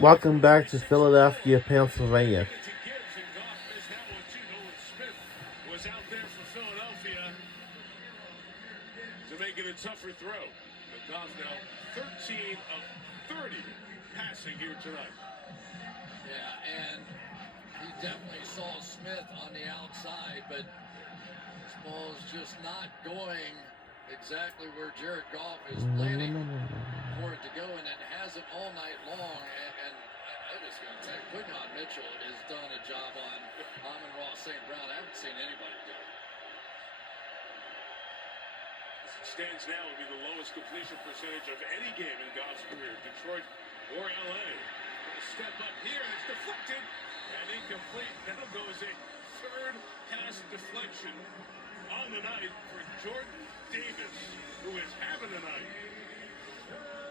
Welcome back to Philadelphia, Pennsylvania. Was out there for Philadelphia to make it a tougher throw. But Goff now 13 of 30 passing here tonight. Yeah, and he definitely saw Smith on the outside, but this ball is just not going exactly where Jared Goff is planning for it to go, and it hasn't all night long. And I just got to say, Quinyon Mitchell has done a job on Amon-Ra St. Brown. I haven't seen anybody do it. As it stands now, it would be the lowest completion percentage of any game in Goff's career, Detroit or LA. Step up here, it's deflected and incomplete. Now goes a third pass deflection on the night for Jordan Davis, who is having a night.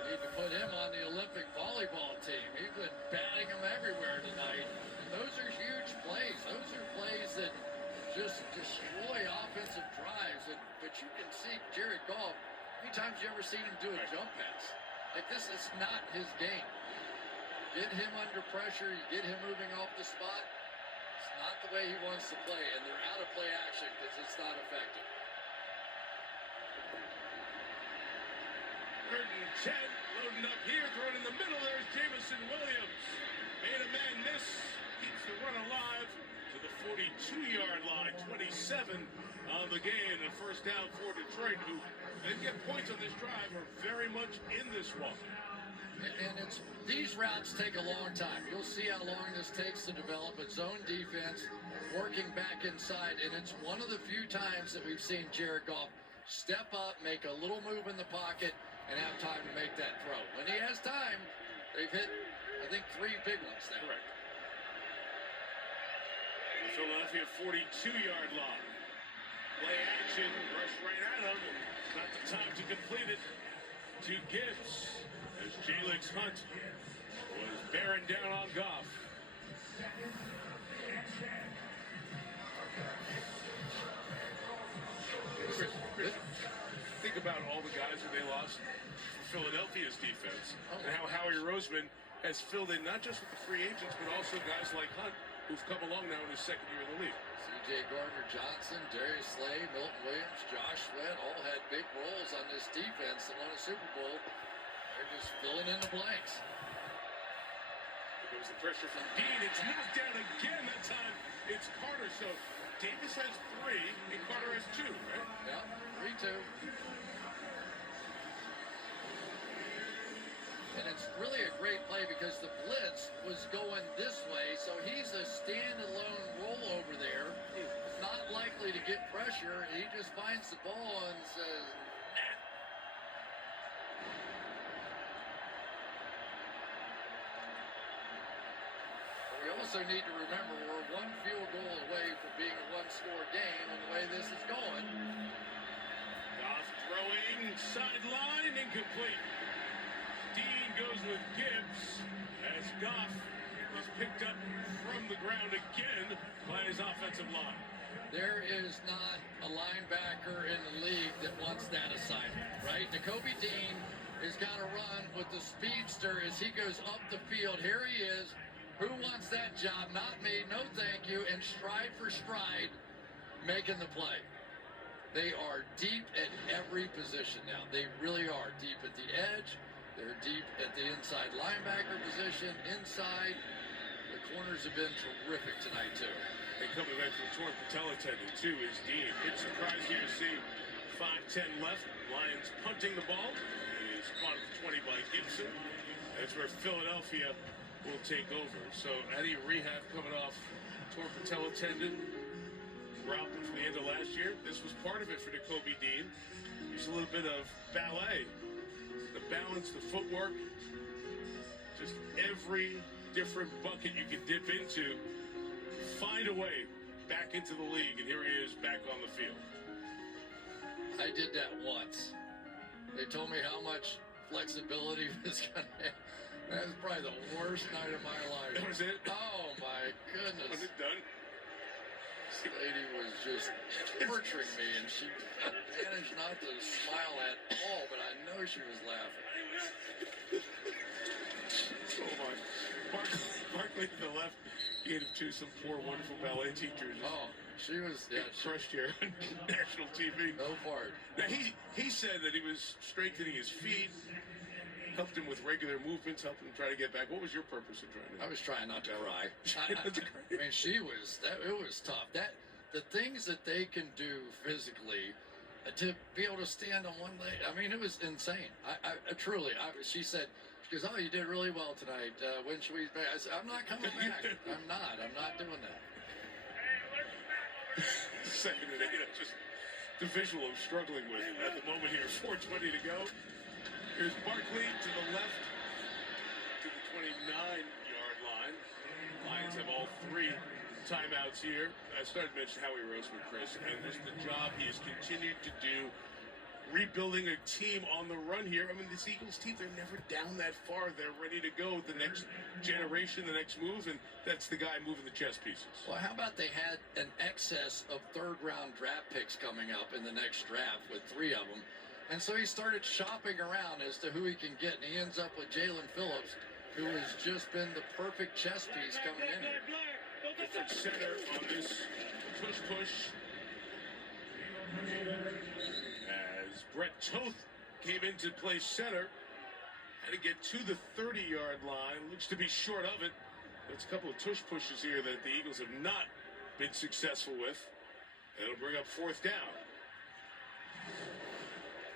Need to put him on the Olympic volleyball team. He's been batting them everywhere tonight. And those are huge plays. Those are plays that just destroy offensive drives. But you can see Jared Goff, how many times you ever seen him do a jump pass? Like, this is not his game. Get him under pressure, you get him moving off the spot. It's not the way he wants to play, and they're out of play action because it's not effective. Third and 10, loading up here, throwing in the middle. There's Jameson Williams. Made a man miss, keeps the run alive to the 42-yard line. 27 on the game, and first down for Detroit, who didn't get points on this drive, are very much in this one. And these routes take a long time. You'll see how long this takes to develop a zone defense, working back inside, and it's one of the few times that we've seen Jared Goff step up, make a little move in the pocket, and have time to make that throw. When he has time, they've hit, I think, 3 big ones now. Correct. The Philadelphia 42-yard line. Play action, rush right at him. Not the time to complete it to Gibbs. As Jalix Hunt was bearing down on Goff. Chris, think about all the guys who they lost for Philadelphia's defense, and how Howie Roseman has filled in not just with the free agents, but also guys like Hunt, who've come along now in his second year in the league. C.J. Gardner-Johnson, Darius Slay, Milton Williams, Josh Sweat all had big roles on this defense that won a Super Bowl. They're just filling in the blanks. There goes the pressure from Dean. It's knocked down again. That time it's Carter. So Davis has 3 and Carter has 2, right? Yeah, 3-2. And it's really a great play because the blitz was going this way, so he's a standalone rollover there, not likely to get pressure. He just finds the ball and says, nah. We also need to remember we're 1 field goal away from being a 1-score game, and the way this is going. Goff throwing, sideline, incomplete. Dean goes with Gibbs as Goff is picked up from the ground again by his offensive line. There is not a linebacker in the league that wants that assignment, right? Nakobe Dean has got to run with the speedster as he goes up the field. Here he is. Who wants that job? Not me. No, thank you. And stride for stride, making the play. They are deep at every position now. They really are deep at the edge. They're deep at the inside linebacker position, inside. The corners have been terrific tonight, too. And coming back from torn patella tendon, too, is Dean. It's surprising to see 5:10 left. Lions punting the ball. It is caught at the 20 by Gibson. That's where Philadelphia will take over. So Eddie rehab coming off torn patella tendon problem from the end of last year. This was part of it for Nakobe Dean. There's a little bit of ballet. The balance, the footwork, just every different bucket you can dip into, find a way back into the league, and here he is back on the field. I did that once. They told me how much flexibility was going to have. That was probably the worst night of my life. That was it? Oh, my goodness. Was it done? This lady was just torturing me, and she managed not to smile at all, but I know she was laughing. Oh, my lady to the left gave it to some poor, wonderful ballet teacher. Oh, she was, yeah, she, Crushed here on national TV. no part. Now, he said that he was strengthening his feet, helped him with regular movements, helped him try to get back. What was your purpose of trying to? I was trying not to cry. Not to cry. I mean, it was tough. The things that they can do physically to be able to stand on one leg. I mean, it was insane. She said, she goes, "Oh, you did really well tonight. When should we?" I said, "I'm not coming back. I'm not doing that." Second and 8, just the visual I'm struggling with at the moment here. 4:20 to go. Here's Barkley to the left to the 29-yard line. Lions have all 3 timeouts here. I started to mention Howie Roseman, Chris, and this is the job he has continued to do, rebuilding a team on the run here. I mean, this Eagles team, they're never down that far. They're ready to go the next generation, the next move, and that's the guy moving the chess pieces. Well, how about they had an excess of third-round draft picks coming up in the next draft with 3 of them. And so he started shopping around as to who he can get, and he ends up with Jalen Phillips, who has just been the perfect chess piece coming in here. Different center on this push. As Brett Toth came in to play center, had to get to the 30-yard line. Looks to be short of it. There's a couple of tush pushes here that the Eagles have not been successful with. That'll bring up 4th down.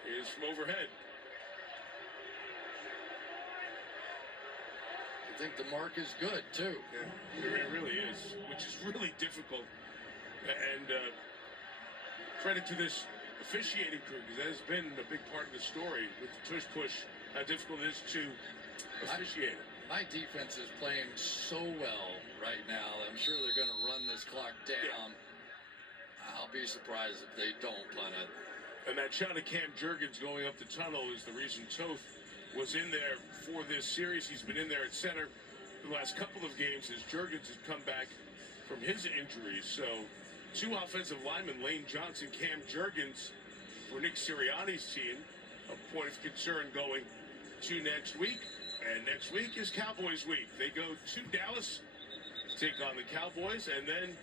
Is from overhead. I think the mark is good, too. Yeah, it really is, which is really difficult. And credit to this officiating crew, because that has been a big part of the story with the tush push, how difficult it is to officiate it. My defense is playing so well right now. I'm sure they're going to run this clock down. Yeah. I'll be surprised if they don't punt it. And that shot of Cam Jurgens going up the tunnel is the reason Toth was in there for this series. He's been in there at center the last couple of games as Jurgens has come back from his injuries. So 2 offensive linemen, Lane Johnson, Cam Jurgens, for Nick Sirianni's team. A point of concern going to next week. And next week is Cowboys week. They go to Dallas to take on the Cowboys, and then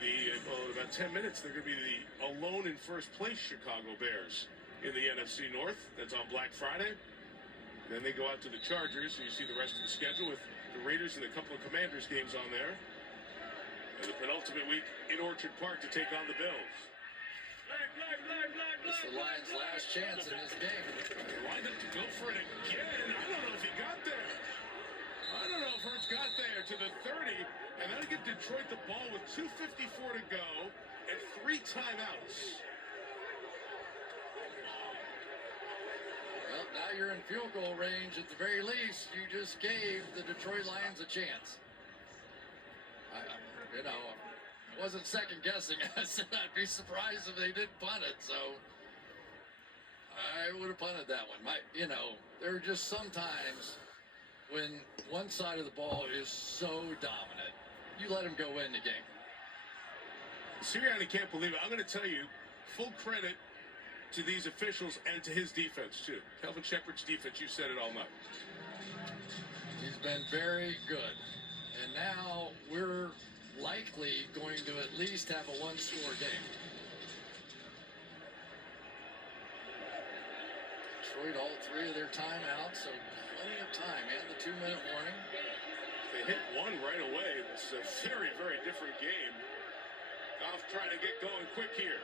in about 10 minutes, they're going to be the alone in first place Chicago Bears in the NFC North. That's on Black Friday. Then they go out to the Chargers, so you see the rest of the schedule with the Raiders and a couple of Commanders games on there. And the penultimate week in Orchard Park to take on the Bills. It's the Lions' last chance in this game. They lined up to go for it again. I don't know if he got there. I don't know if Hurts got there to the 30. And that'll give Detroit the ball with 2:54 to go and 3 timeouts. Well, now you're in field goal range. At the very least, you just gave the Detroit Lions a chance. I wasn't second guessing. I said I'd be surprised if they didn't punt it. So I would have punted that one. There are just sometimes when one side of the ball is so dominant, you let him go in the game. Sirianni can't believe it. I'm going to tell you, full credit to these officials and to his defense, too. Kelvin Shepard's defense, you said it all night. He's been very good. And now we're likely going to at least have a 1-score game. Detroit all 3 of their timeouts, so plenty of time, and the 2-minute warning. They hit one right away. It's a very, very different game. Goff trying to get going quick here.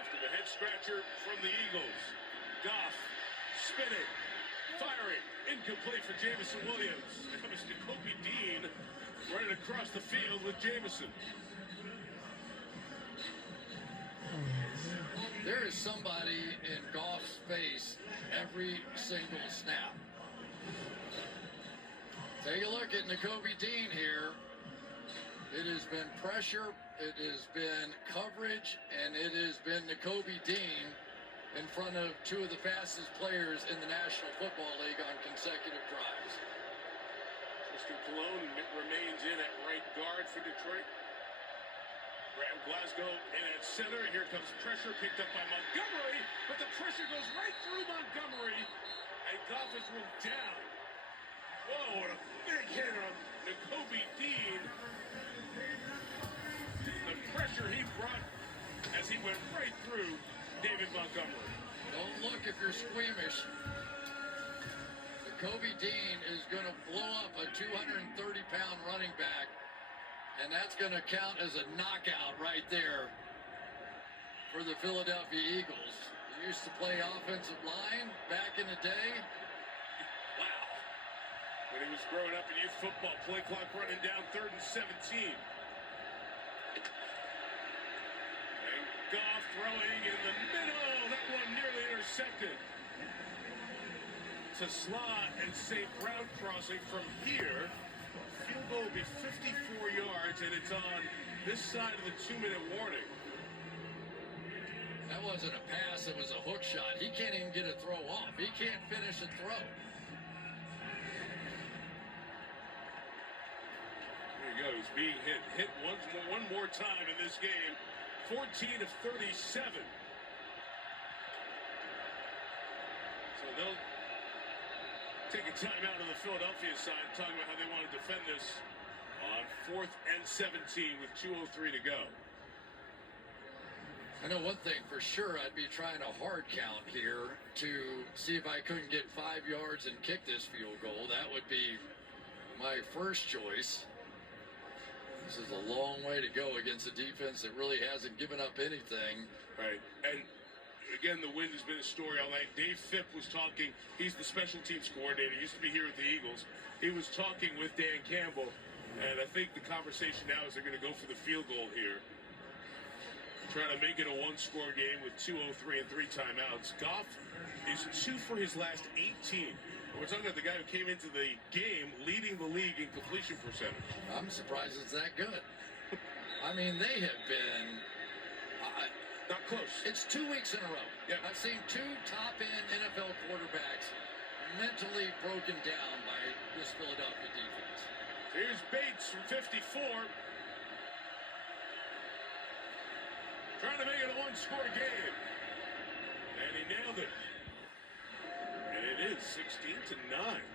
After the head scratcher from the Eagles, Goff spinning, firing, incomplete for Jameson Williams. That was Nakobe Dean running across the field with Jameson. There is somebody in Goff's face every single snap. Take a look at Nakobe Dean here. It has been pressure, it has been coverage, and it has been Nakobe Dean in front of 2 of the fastest players in the National Football League on consecutive drives. Mr. Cologne remains in at right guard for Detroit. Graham Glasgow in at center. Here comes pressure picked up by Montgomery, but the pressure goes right through Montgomery, and Goff is ruled down Whoa, what a big hit on Nakobe Dean. The pressure he brought as he went right through David Montgomery. Don't look if you're squeamish. Kobe Dean is going to blow up a 230-pound running back, and that's going to count as a knockout right there for the Philadelphia Eagles. He used to play offensive line back in the day. Wow. When he was growing up in youth football, play clock running down 3rd and 17. And Goff throwing in the middle. That one nearly intercepted. To Slot and St. Brown crossing from here. Field goal will be 54 yards, and it's on this side of the 2-minute warning. That wasn't a pass, it was a hook shot. He can't even get a throw off. He can't finish a throw. There he goes, being hit one more time in this game. 14 of 37. So they'll take a timeout on the Philadelphia side, talking about how they want to defend this on 4th and 17 with 2:03 to go. I know one thing for sure, I'd be trying a hard count here to see if I couldn't get 5 yards and kick this field goal. That would be my first choice. This is a long way to go against a defense that really hasn't given up anything. Right, and again, the wind has been a story all night. Dave Phipp was talking. He's the special teams coordinator. Used to be here with the Eagles. He was talking with Dan Campbell, and I think the conversation now is they're going to go for the field goal here. Trying to make it a one-score game with 2:03 and 3 timeouts. Goff is 2 for his last 18. We're talking about the guy who came into the game leading the league in completion percentage. I'm surprised it's that good. I mean, they have been... Not close. It's 2 weeks in a row. Yeah. I've seen 2 top-end NFL quarterbacks mentally broken down by this Philadelphia defense. Here's Bates from 54. Trying to make it a one-score game. And he nailed it. And it is 16-9.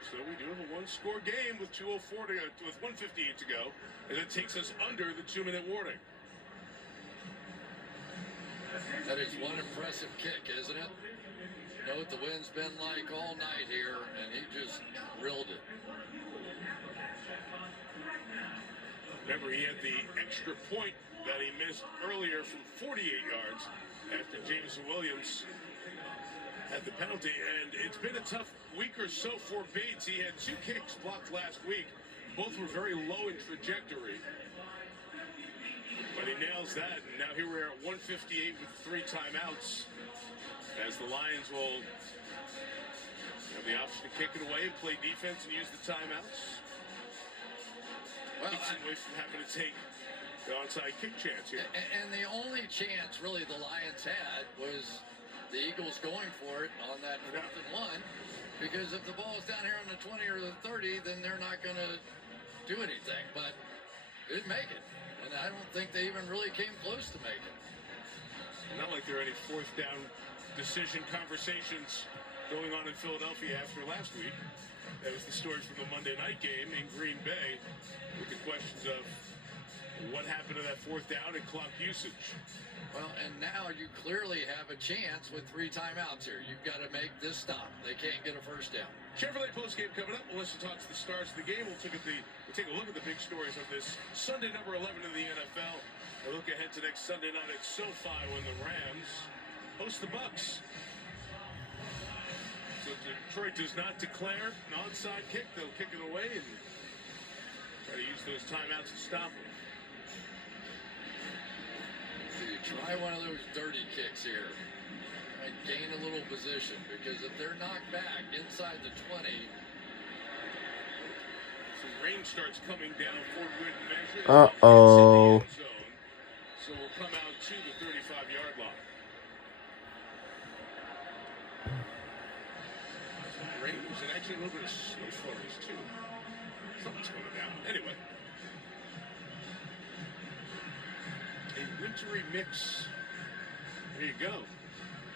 So we do have a one-score game with 1:58 to go. And it takes us under the 2-minute warning. That is one impressive kick, isn't it? You know what the wind's been like all night here, and he just drilled it. Remember, he had the extra point that he missed earlier from 48 yards after Jameson Williams had the penalty. And it's been a tough week or so for Bates. He had 2 kicks blocked last week. Both were very low in trajectory. But he nails that, and now here we're at 1:58 with 3 timeouts, as the Lions will have the option to kick it away and play defense and use the timeouts. Well, Keeps them away from having to take the onside kick chance here. And the only chance, really, the Lions had was the Eagles going for it on that 4th and 1, because if the ball's down here on the 20 or the 30, then they're not going to do anything. But they didn't make it. And I don't think they even really came close to making it. Not like there are any 4th down decision conversations going on in Philadelphia after last week. That was the story from the Monday night game in Green Bay with the questions of what happened to that 4th down and clock usage. Well, and now you clearly have a chance with 3 timeouts here. You've got to make this stop. They can't get a first down. Chevrolet postgame coming up. Melissa talks the stars of the game. We'll take a look at the big stories of this Sunday, number 11 in the NFL. A look ahead to next Sunday night at SoFi when the Rams host the Bucks. So Detroit does not declare an onside kick. They'll kick it away and try to use those timeouts to stop it. So you try one of those dirty kicks here and gain a little position, because if they're knocked back inside the 20. Some rain starts coming down for good measure. Uh-oh. So we'll come out to the 35-yard line. Rain and actually a little bit of snow flurries too. Something's going down. Anyway. A wintry mix. There you go.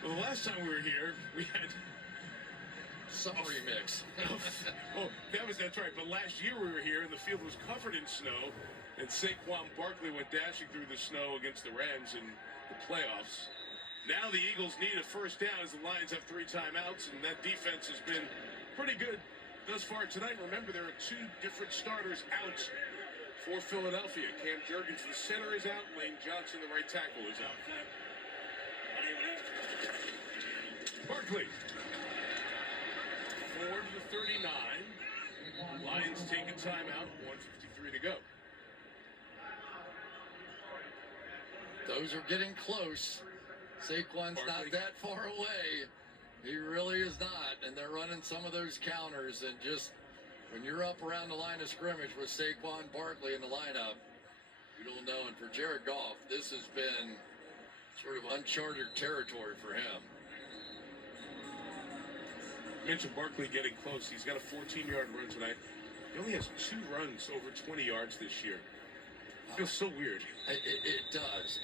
Well, the last time we were here, we had summary mix. That's right. But last year we were here and the field was covered in snow, and Saquon Barkley went dashing through the snow against the Rams in the playoffs. Now the Eagles need a first down as the Lions have 3 timeouts, and that defense has been pretty good thus far tonight. Remember, there are 2 different starters out for Philadelphia. Cam Jurgens, the center, is out. Lane Johnson, the right tackle, is out. Barkley. Forward to the 39. Lions take a timeout. 1:53 to go. Those are getting close. Saquon's not that far away. He really is not. And they're running some of those counters. And just when you're up around the line of scrimmage with Saquon Barkley in the lineup, you don't know. And for Jared Goff, this has been sort of uncharted territory for him. You mentioned Barkley getting close. He's got a 14-yard run tonight. He only has 2 runs over 20 yards this year. It feels so weird. It does.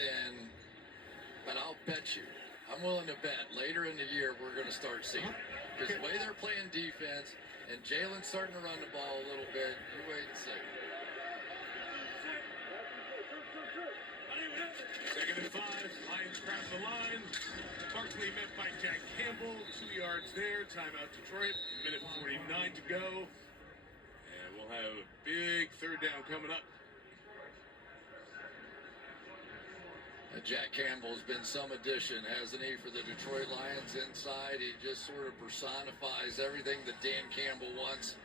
But I'll bet you, I'm willing to bet later in the year we're going to start seeing it. Because the way they're playing defense and Jalen's starting to run the ball a little bit, you wait and see. 2nd and 5. Lions grab the line. Barkley met by Jack Campbell. 2 yards there. Timeout Detroit. 1:49 to go. And we'll have a big 3rd down coming up. Jack Campbell's been some addition, hasn't he, for the Detroit Lions inside? He just sort of personifies everything that Dan Campbell wants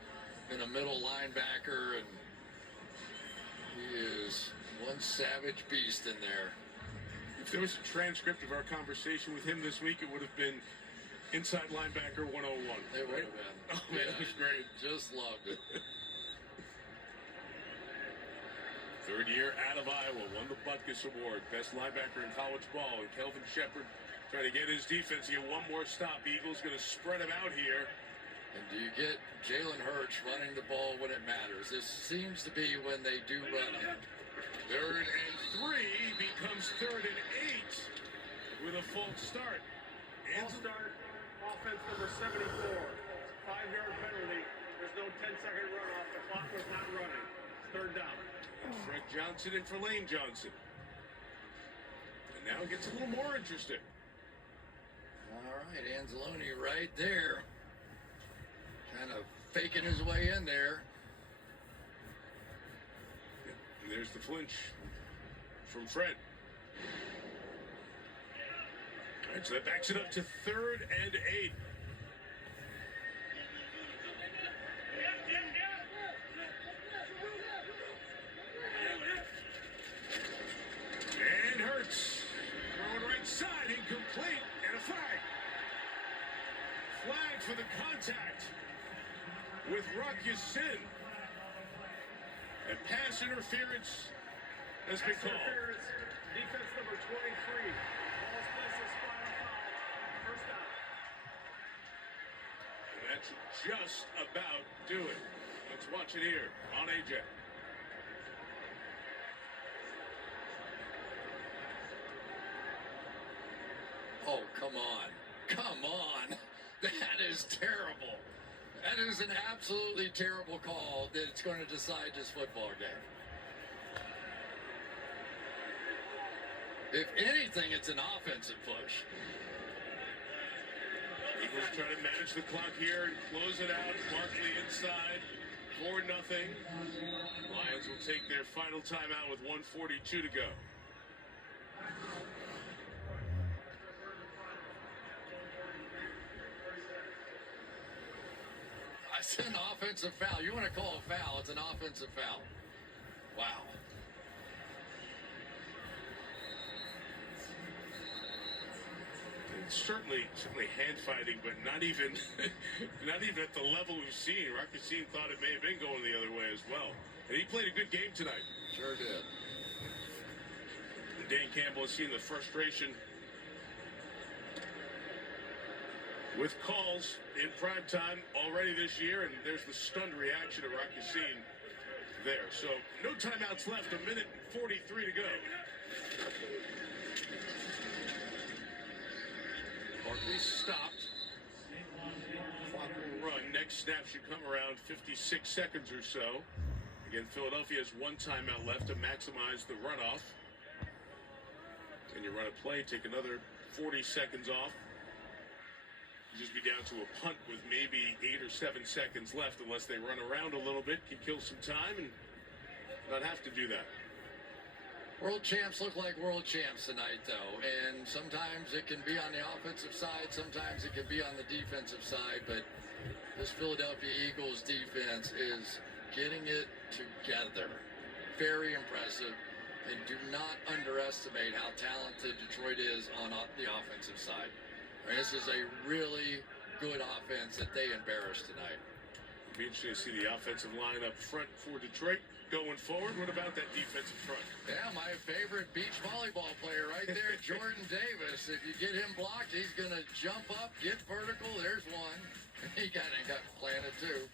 in a middle linebacker, and he is one savage beast in there. If there was a transcript of our conversation with him this week, it would have been inside linebacker 101. It would have been. Oh, man, that was great. Just loved it. 3rd year out of Iowa, won the Butkus Award, best linebacker in college ball. And Kelvin Shepard trying to get his defense to get one more stop. Eagles going to spread him out here. And do you get Jalen Hurts running the ball when it matters? This seems to be when they do run it. 3rd and 3 becomes 3rd and 8 with a false start. False start, offense number 74. 5-yard penalty. There's no 10-second runoff. The clock was not running. 3rd down. Fred Johnson in for Lane Johnson. And now it gets a little more interesting. All right, Anzalone right there. Kind of faking his way in there. And there's the flinch from Fred. All right, so that backs it up to 3rd and 8. And Hurts throwing right side, incomplete, and a flag. Flag for the contact with Rock Ya-Sin. And pass interference has been called. Interference, defense number 23. Ball's misses, final foul. First down. And that's just about do it. Let's watch it here on AJ. Oh, come on. Come on. That is terrible. That is an absolutely terrible call that's going to decide this football game. If anything, it's an offensive push. Eagles trying to manage the clock here and close it out. Barkley inside, 4-0. Lions will take their final timeout with 1:42 to go. It's an offensive foul. You want to call a foul, it's an offensive foul. Wow. It's certainly hand fighting, but not even at the level we've seen. Rock Ya-Sin thought it may have been going the other way as well. And he played a good game tonight. Sure did. And Dan Campbell has seen the frustration with calls in prime time already this year, and there's the stunned reaction of Rock Ya-Sin there. So no timeouts left, 1:43 to go. Barkley stopped. Clock will next snap should come around 56 seconds or so. Again, Philadelphia has one timeout left to maximize the runoff. And you run a play, take another 40 seconds off. You just be down to a punt with maybe 8 or 7 seconds left, unless they run around a little bit, can kill some time and not have to do that. World champs look like world champs tonight, though, and sometimes it can be on the offensive side, sometimes it can be on the defensive side, but this Philadelphia Eagles defense is getting it together. Very impressive, and do not underestimate how talented Detroit is on the offensive side. I mean, this is a really good offense that they embarrassed tonight. It'll be interesting to see the offensive line up front for Detroit going forward. What about that defensive front? Yeah, my favorite beach volleyball player right there, Jordan Davis. If you get him blocked, he's going to jump up, get vertical. There's one. He got planted too.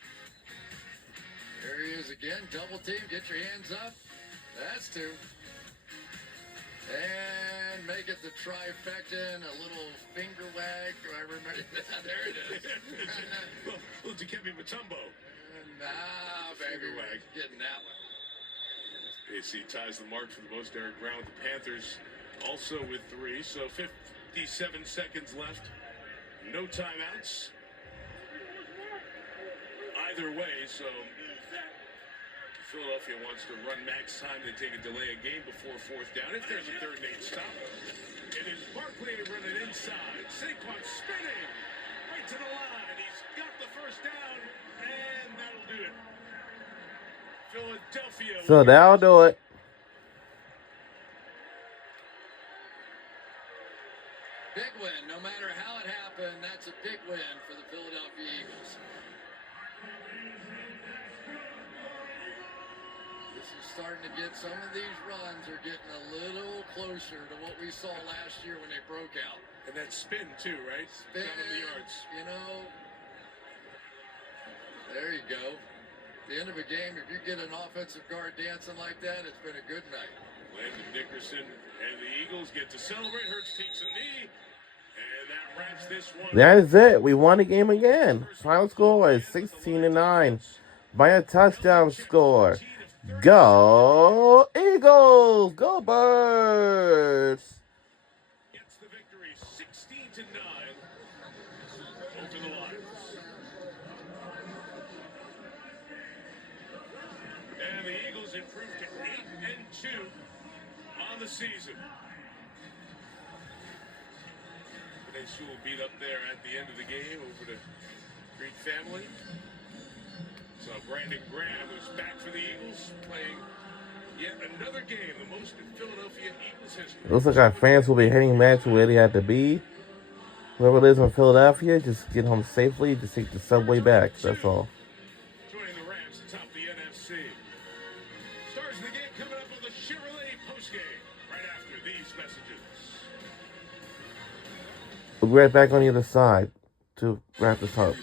There he is again. Double team. Get your hands up. That's two. And make it the trifecta and a little finger wag. Do I remember that? There it is. Well, Dikembe Mutombo. Nah, baby. Finger wag. Getting that one. AC ties the mark for the most. Derek Brown with the Panthers also with 3. So 57 seconds left. No timeouts. Either way, so Philadelphia wants to run max time. They take a delay a game before 4th down. If there's a 3rd and 8 stop. It is Barkley running inside. Saquon spinning right to the line. He's got the 1st down, and that'll do it. Philadelphia. So that'll do it. Big win. No matter how it happened, that's a big win for the Philadelphia Eagles. This is starting to get, some of these runs are getting a little closer to what we saw last year when they broke out. And that spin too, right? Spin, Down in the yards. you know, there you go. At the end of a game, if you get an offensive guard dancing like that, it's been a good night. Landon Dickerson and the Eagles get to celebrate. Hurts takes a knee. And that wraps this one. That is it. We won the game again. Final score is 16-9 by a touchdown score. Go Eagles! Go Birds! Gets the victory 16-9 over the Lions. And the Eagles improved to 8-2 on the season. They Sewell beat up there at the end of the game over the Greek family. So Brandon Graham, who's back for the Eagles, playing yet another game, the most in Philadelphia Eagles history. Looks like our fans will be heading back to where they had to be. Whoever lives in Philadelphia, just get home safely. Just take the subway back. That's all. Joining the Rams atop the NFC. Stars of the game coming up on the Chevrolet postgame right after these messages. We'll be right back on the other side to wrap this up.